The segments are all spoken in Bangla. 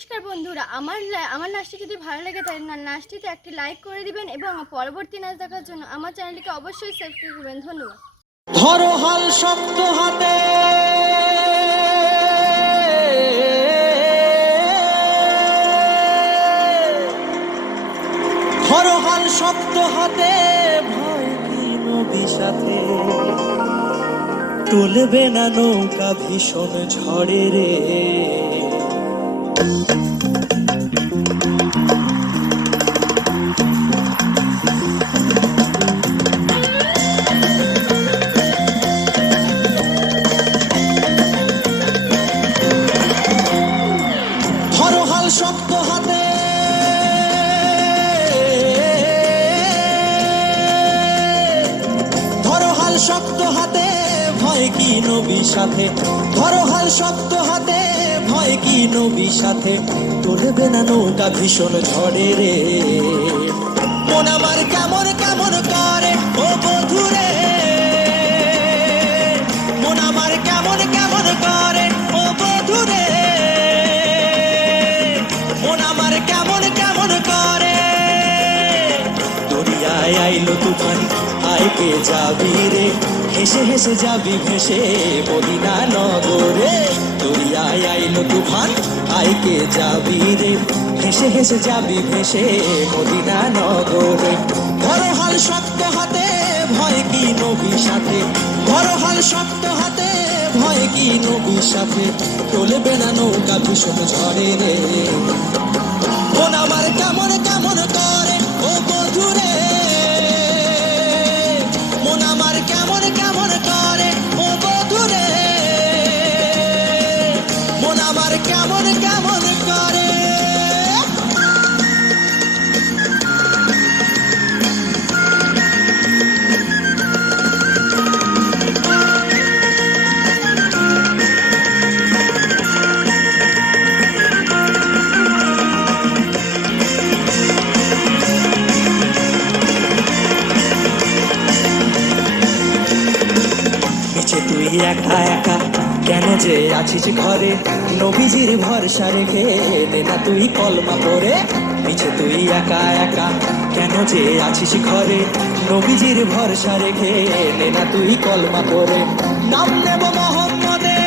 নমস্কার বন্ধুরা, আমার আমার নাচটি যদি ভালো লেগে না নাচটিতে একটি লাইক করে দিবেন এবং পরবর্তী নাচ দেখার জন্য আমার চ্যানেলটিকে অবশ্যই সাবস্ক্রাইব করবেন। ধন্যবাদ। ধরো হাল শক্ত হাতে। ধরো হাল শক্ত হাতে সাথে। টলবে না নৌকা ভীষণ ঝড়ে রে। হাতে, ভয় কি নবী সাথে? ধরো হাল শক্ত হাতে, ভয় কি নবী সাথে? চলবে না নৌকা ভীষণ ঝড়ে রে। মন আমার কেমন কেমন করে? ও বধুরে, মন আমার কেমন কেমন করে? ও বধুরে, মন আমার কেমন কেমন করে? দরিয়ায় আইলো তুফান। আইকে যাবি রে? হেসে হেসে যাবি ভেসে মদিনা নগরে। দরিয়ায় আইলো তুফান আইকে যাবি রে? হেসে হেসে যাবি ভেসে মদিনা নগরে। ধরো হাল শক্ত হাতে, ভয় কি নবী সাথে? ধরো হাল শক্ত হাতে, ভয় কি নবী সাথে? চলবে না নৌকা ভীষণ ঝড়ে রে। মন আমার কেমন একা একা, কেন যে আছিস ঘরে? নবীজির ভরসা রেখে নে না তুই কলমা পরে। পিছে তুই একা একা, কেন যে আছিস ঘরে? নবীজির ভরসা রেখে নে না তুই কলমা পরে। নাম নেব মোহাম্মদে।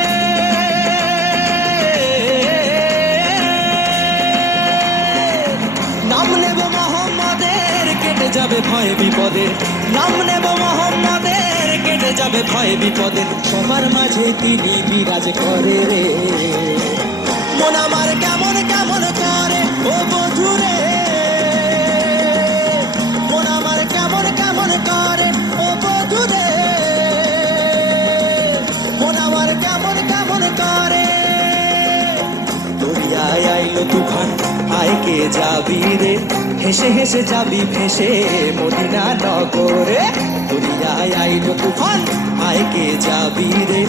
নাম নেব মোহাম্মদের, কেটে যাবে ভয় বিপদের নাম নেব মোহাম্মদের কেটে যাবে ভয় বিপদের সবার মাঝে তিনি বিরাজ করে রে। দরিয়ায় আইলো তুফান। আয়কে যাবি রে? হেসে হেসে যাবি ভেসে মদিনা নগরে। দরিয়ায় আইলো তুফান। আয়কে যাবি রে?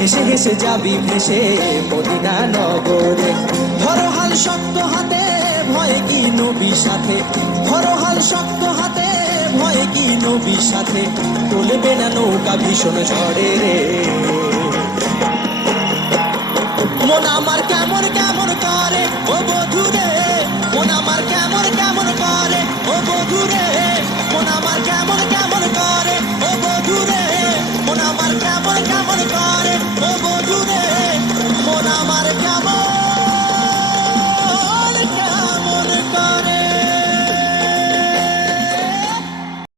হেসে হেসে যাবি ভেসে মদিনা নগরে। ধরো হাল শক্ত হাতে, ভয় কি নবী সাথে? ধরো হাল শক্ত হাতে, ভয় কি নবী সাথে? চলবে না নৌকা ভীষণ ঝড়ে রে। মন আমার কেমন কেমন করে? ও বধু রে মন আমার কেমন কেমন করে? ও বধু রে মন আমার